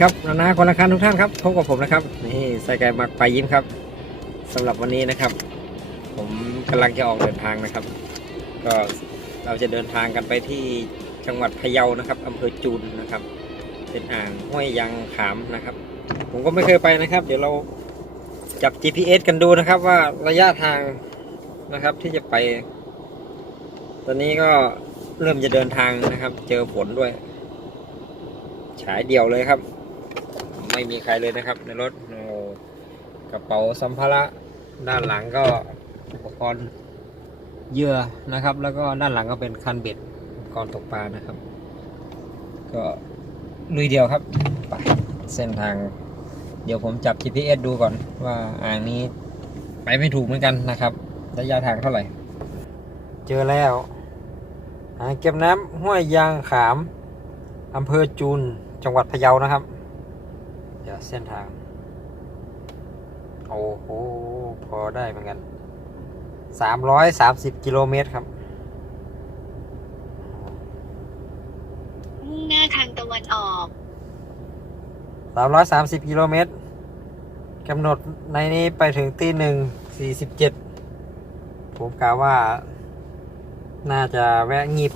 ครับนานาคนละคันทุกท่านครับพบกับผมนะครับนี่ใส่ไก่มักปลายิ้มครับสำหรับวันนี้นะครับ ผมกำลังจะออกเดินทางนะครับ ก็เราจะเดินทางกันไปที่จังหวัดพะเยานะครับอำเภอจูนนะครับ เป็นอ่างห้วยยังขามนะครับ ผมก็ไม่เคยไปนะครับ เดี๋ยวเราจับ GPS กันดูนะครับ ว่าระยะทางนะครับที่จะไป ตอนนี้ก็เริ่มจะเดินทางนะครับ เจอฝนด้วยฉายเดี่ยวเลยครับ ไม่มีใครเลยนะครับ ในรถโอ้กระเป๋าสัมภาระด้านหลังก็อุปกรณ์เยื่อนะครับ แล้วก็ด้านหลังก็เป็นคันเบ็ดอุปกรณ์ตกปลานะครับ ก็ลุยเดียวครับไปเส้นทาง เดี๋ยวผมจับ GPS ดูก่อนว่าอ่างนี้ไปไม่ถูกเหมือนกันนะครับระยะทางเท่าไหร่ เจอแล้วอ่างเก็บน้ำห้วยยางขามอำเภอจูนจังหวัดพะเยานะครับ เดี๋ยวเส้นทาง โอ้โห พอได้เหมือนกันสามร้อยสามสิบกิโลเมตรครับ มุ่งหน้าทางตะวันออกสามร้อยสามสิบกิโลเมตรกำหนดในนี้ไปถึงตีหนึ่งสี่สิบเจ็ดผมกะว่า น่าจะแวะงีบ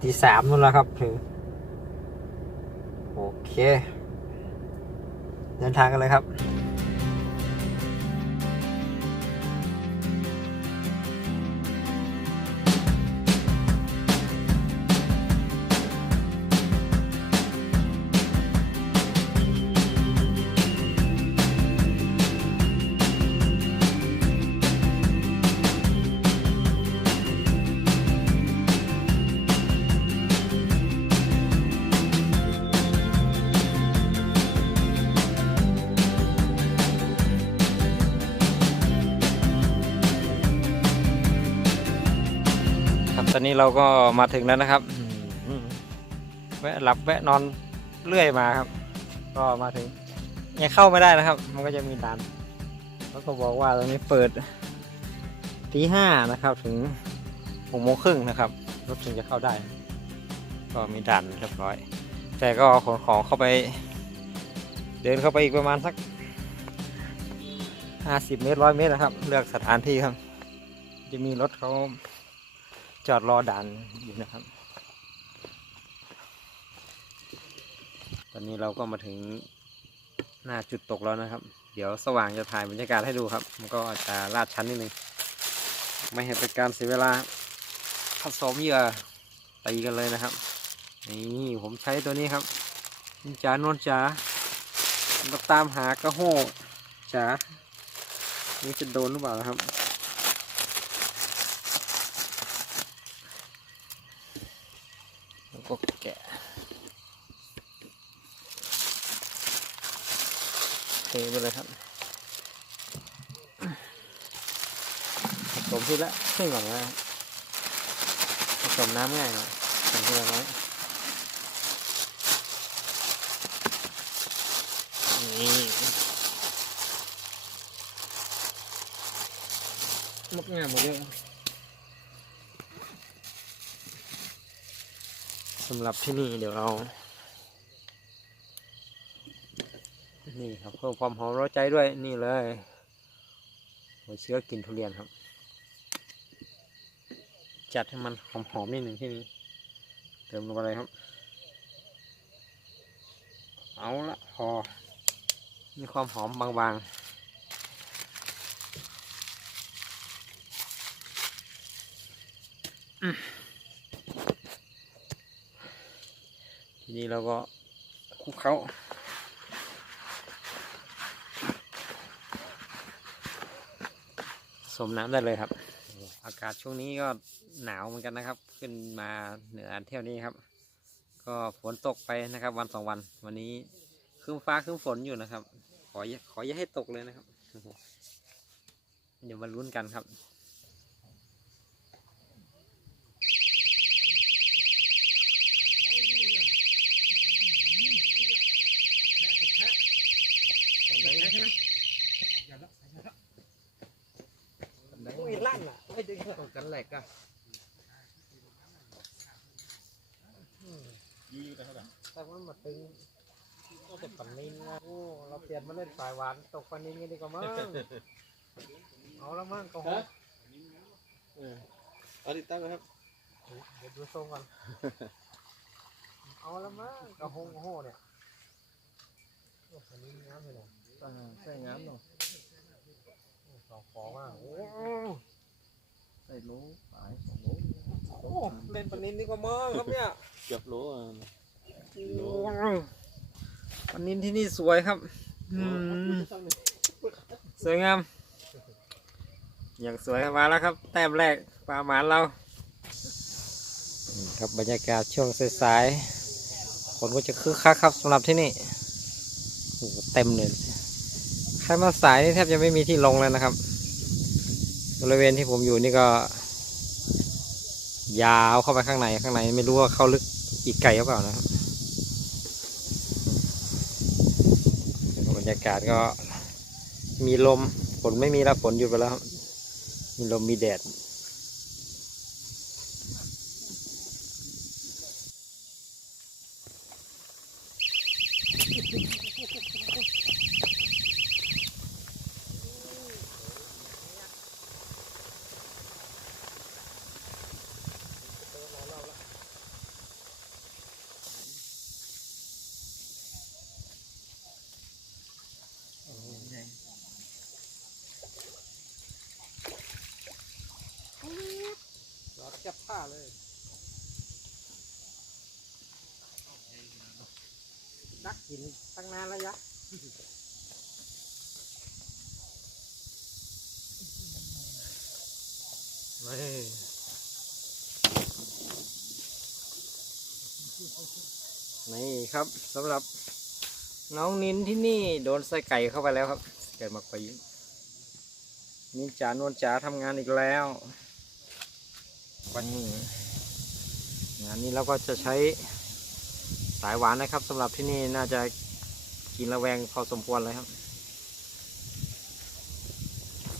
ตีสามนู่นแล้วครับถึง โอเค เดินทางกันเลยครับ นี้เราก็มาถึงแล้วนะครับแวะหลับแวะนอนเรื่อยมาครับ ก็มาถึงยังเข้าไม่ได้นะครับ มันก็จะมีด่านแล้วก็บอกว่าตอนนี้เปิดตีห้านะครับ ถึงหกโมงครึ่งนะครับรถถึงจะเข้าได้ ก็มีด่านเรียบร้อย แต่ก็ขนของเข้าไป เดินเข้าไปอีกประมาณสักห้าสิบเมตรร้อยเมตรนะครับ เลือกสถานที่ครับ จะมีรถเขา จอดรอด่านอยู่นะครับ ตอนนี้เราก็มาถึงหน้าจุดตกแล้วนะครับ เดี๋ยวสว่างจะถ่ายบรรยากาศให้ดูครับ มันก็จะลาดชั้นนิดนึง ไม่ให้เป็นการเสียเวลาผสมเหยื่อตีกันเลยนะครับ นี่ผมใช้ตัวนี้ครับจ๋านวลจ๋าเราตามหากระโห้จ๋านี่จะโดนหรือเปล่านะครับ แล้ว ก็แกะเทไปเลยครับผสมทีละครึ่งก่อนนะผสมน้ำง่ายหน่อยผสมทีละน้อยนี่มดง่ามหมดเลย สำหรับที่นี่เดี๋ยวเรา นี่ครับเพิ่มความหอมร้าใจด้วยนี่เลยหัวเชื้อกินทุเรียนครับ จัดให้มันหอมๆนิดหนึ่งที่นี้ เติมลงไปเลยครับ เอาละพอ มีความหอมบางๆอืม ทีนี้เราก็คลุกเขาสมน้ำได้เลยครับ อากาศช่วงนี้ก็หนาวเหมือนกันนะครับ ขึ้นมาเหนือเที่ยวนี้ครับ ก็ฝนตกไปนะครับ วันสองวัน วันนี้ครึ้มฟ้าครึ้มฝนอยู่นะครับ ขอขออย่าให้ตกเลยนะครับ เดี๋ยวมาลุ้นกันครับ อุ้ยลั่นอะไม่ดึงตกกันแหลกอะแต่ว่ามาตึงก็จะปันนินนะโอ้เราเปลี่ยนมาเล่นสายหวานตกปันนินกันดีกว่ามั้งเอาและมั้งก็หกเออเอาติดตั้งนะครับเดี๋ยวดูทรงก่อนเอาและมั้งกระหงกระโหเนี่ย อ้ปันนินงามเลยนะใส่งามเนาะโอ้สองฟองอะโอ้ใส่โลปลายสองโลโอ้เล่นปันนินดีกว่ามั้งครับเนี่ยเกือบโลอะปันนินที่นี่สวยครับอืมสวยงาม อย่างสวยมาแล้วครับ แต้มแรกปลาหมานเรานี่ครับบรรยากาศช่วงสายๆคนก็จะคึกคักครับสำหรับที่นี่ โอ้เต็มเลยใครมาสายนี่แทบจะไม่มีที่ลงแล้วนะครับ บริเวณที่ผมอยู่นี่ก็ ยาวเข้าไปข้างในข้างในไม่รู้ว่าเข้าลึกอีกไกลหรือเปล่านะครับบรรยากาศก็มีลมฝนไม่มีแล้วฝนหยุดไปแล้ว มีลมมีแดด ดักหินตั้งนานแล้วยะนี่นี่ครับสำหรับน้องนินที่นี่โดนไส้ไก่เข้าไปแล้วครับไก่หมักไปยิงนินจ๋านวลจ๋าทำงานอีกแล้ว วันนี้งานนี้เราก็จะใช้ สายหวานนะครับสำหรับที่นี่น่าจะกินระแวงพอสมควรเลยครับ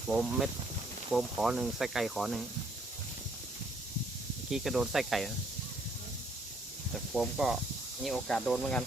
โฟมเม็ดโฟมขอหนึ่งไส้ไก่ขอหนึ่งเมื่อกี้ก็โดนไส้ไก่นะแต่โฟมก็มีโอกาสโดนเหมือนกัน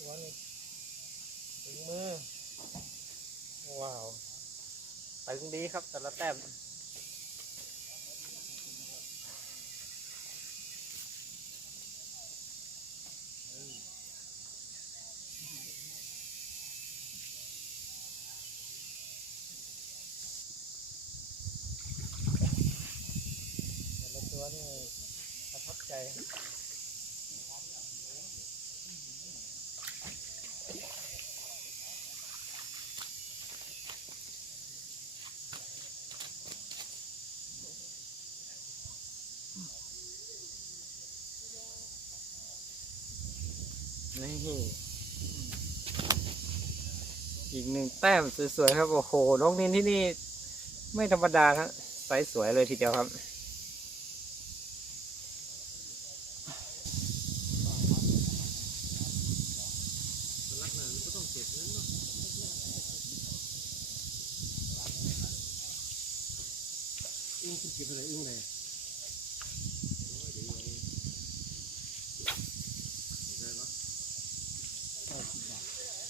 ตัวนี้ถึงมือ ว้าวตึง ดีครับแต่ละแต้มแต่ละตัวนี่ประทับใจ นี่อีกหนึ่งแต้มสวยๆครับ โอ้โหน้องนินที่นี่ ไม่ธรรมดาครับไซส์สวยเลยทีเดียวครับ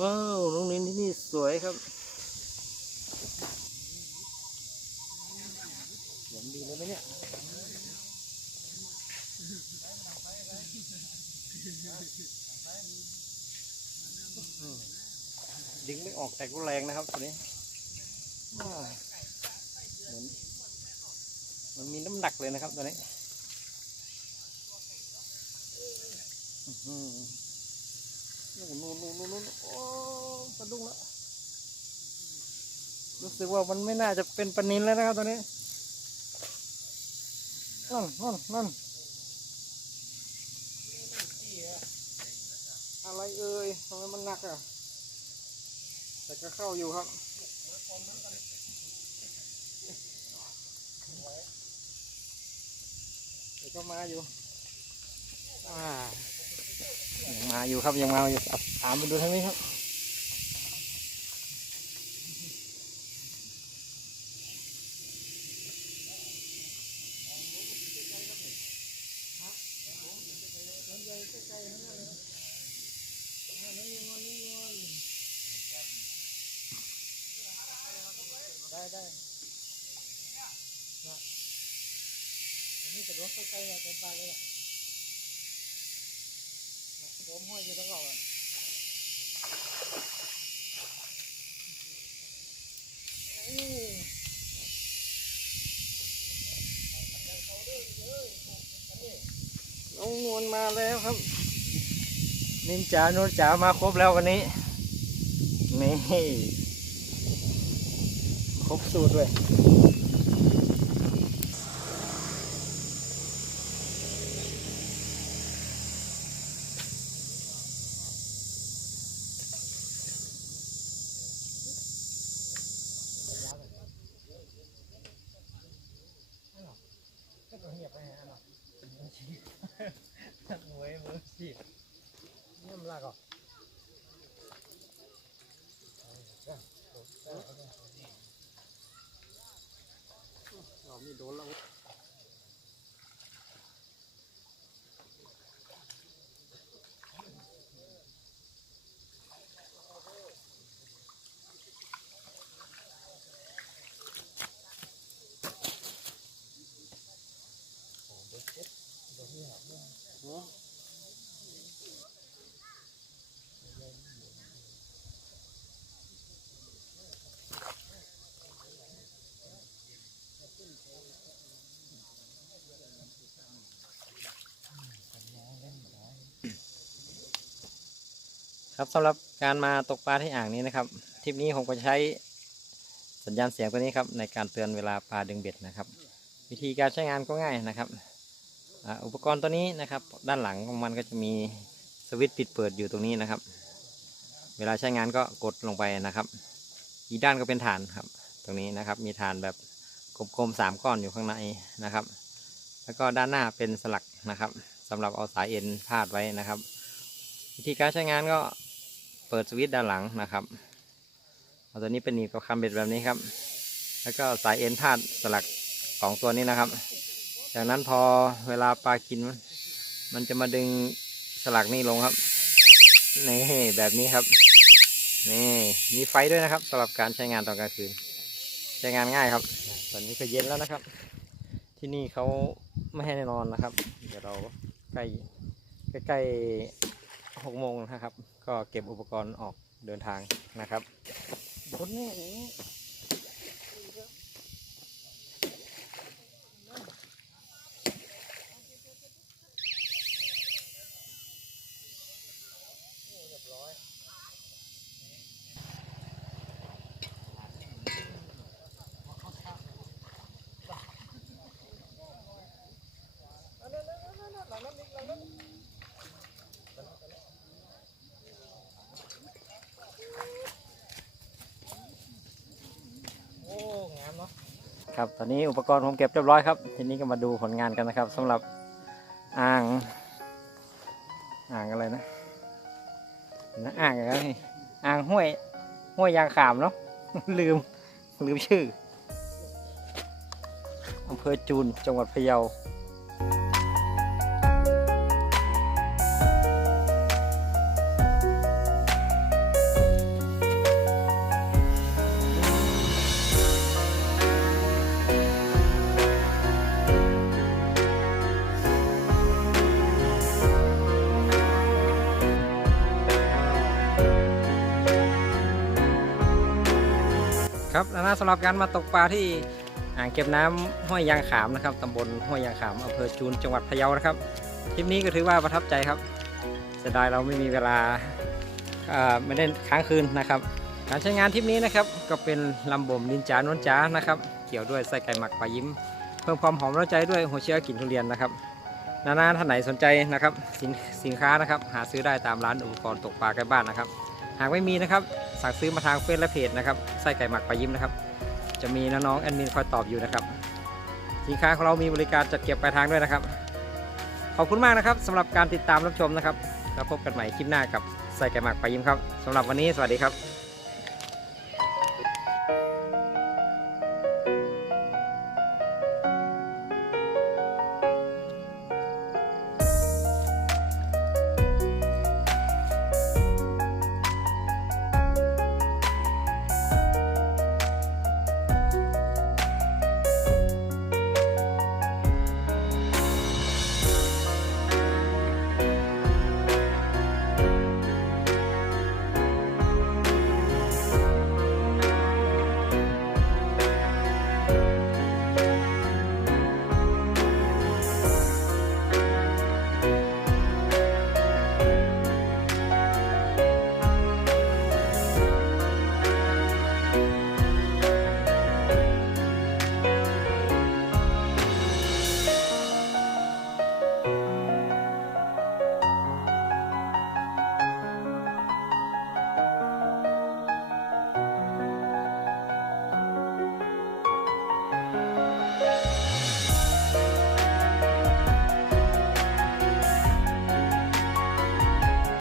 ว้าวน้องนินที่นี่สวยครับเสียงดีเลยไหมเนี่ยดึงไม่ออกแต่ก็แรงนะครับตัวนี้เหมือนมันมีน้ำหนักเลยนะครับตัวนี้ นู่นนู่นนู่นนู่นนู่นโอ้สะดุ้งแล้วรู้สึกว่ามันไม่น่าจะเป็นปนินแล้วนะครับตัวนี้นั่นนั่นนั่นอะไรเอ่ยทำไมมันหนักอะ แต่ก็เข้าอยู่ครับแต่ก็มาอยู่อ่า ยังมาอยู่ครับยังมาอยู่อะถามไปดูทางนี้ครับได้ได้นะอันนี้กระโดดใกล้ๆเลยเต็มปากเลยอะนะ โดมห้อยอยู่ทั้งเกาอะนี่น้องนวลมาแล้วครับ นินจาโนนจ๋ามาครบแล้ววันนี้ นี่ ครบสูตรเลยมวยมือสินี่มัน ลากอะเรามีโดนแล้ว ครับสำหรับการมาตกปลาที่อ่างนี้นะครับทริปนี้ผมก็จะใช้สัญญาณเสียงตัวนี้ครับในการเตือนเวลาปลาดึงเบ็ดนะครับ วิธีการใช้งานก็ง่ายนะครับอ,อุปกรณ์ตัวนี้นะครับ ด้านหลังของมันก็จะมีสวิตช์ปิดเปิดอยู่ตรงนี้นะครับ เวลาใช้งานก็กดลงไปนะครับ อีกด้านก็เป็นฐานครับ ตรงนี้นะครับมีฐานแบบกลมๆสามก้อนอยู่ข้างในนะครับ แล้วก็ด้านหน้าเป็นสลักนะครับสำหรับเอาสายเอ็นพาดไว้นะครับ วิธีการใช้งานก็ เปิดสวิตช์ด้านหลังนะครับเอาตัวนี้เป็นหนีบกับคำเบ็ดแบบนี้ครับ แล้วก็สายเอ็นพาดสลักสองตัวนี้นะครับ จากนั้นพอเวลาปลากิน มันจะมาดึงสลักนี่ลงครับนี่แบบนี้ครับนี่มีไฟด้วยนะครับสำหรับการใช้งานตอนกลางคืน ใช้งานง่ายครับ ตอนนี้ก็เย็นแล้วนะครับ ที่นี่เขาไม่ให้นอนนะครับ เดี๋ยวเราใกล้ใกล้หกโมงนะครับ ก็เก็บอุปกรณ์ออกเดินทางนะครับคนนี้โอ้งามเนาะ ครับ ตอนนี้อุปกรณ์ผมเก็บเรียบร้อยครับ ทีนี้ก็มาดูผลงานกันนะครับสำหรับอ่าง อ่างอะไรนะนะอ่างอะไรอ่างห้วยห้วยยางขามเนาะลืมลืมชื่ออำเภอจูนจังหวัดพะเยา ครับแล้วนะสำหรับการมาตกปลาที่อ่างเก็บน้ำห้วยยางขามนะครับตำบลห้วยยางขามอำเภอจูนจังหวัดพะเยานะครับทริปนี้ก็ถือว่าประทับใจครับเสียดายเราไม่มีเวลาไม่ได้ค้างคืนนะครับ การใช้งานทริปนี้นะครับก็เป็นลำบ่มนินจานวลจ้านะครับ เกี่ยวด้วยไส้ไก่หมักปลายิ้ม เพิ่มความหอมร้าใจด้วยหัวเชื้อกลิ่นทุเรียนนะครับนานาท่านไหนสนใจนะครับสินสินค้านะครับ หาซื้อได้ตามร้านอุปกรณ์ตกปลาใกล้บ้านนะครับ หากไม่มีนะครับสั่งซื้อมาทางเฟซและเพจนะครับไส้ไก่หมักปลายิ้มนะครับ จะมีน้องๆแอดมินคอยตอบอยู่นะครับสินค้าของเรามีบริการจัดเก็บปลายทางด้วยนะครับ ขอบคุณมากนะครับสำหรับการติดตามรับชมนะครับแล้วพบกันใหม่คลิปหน้ากับไส้ไก่หมักปลายิ้มครับสำหรับวันนี้สวัสดีครับ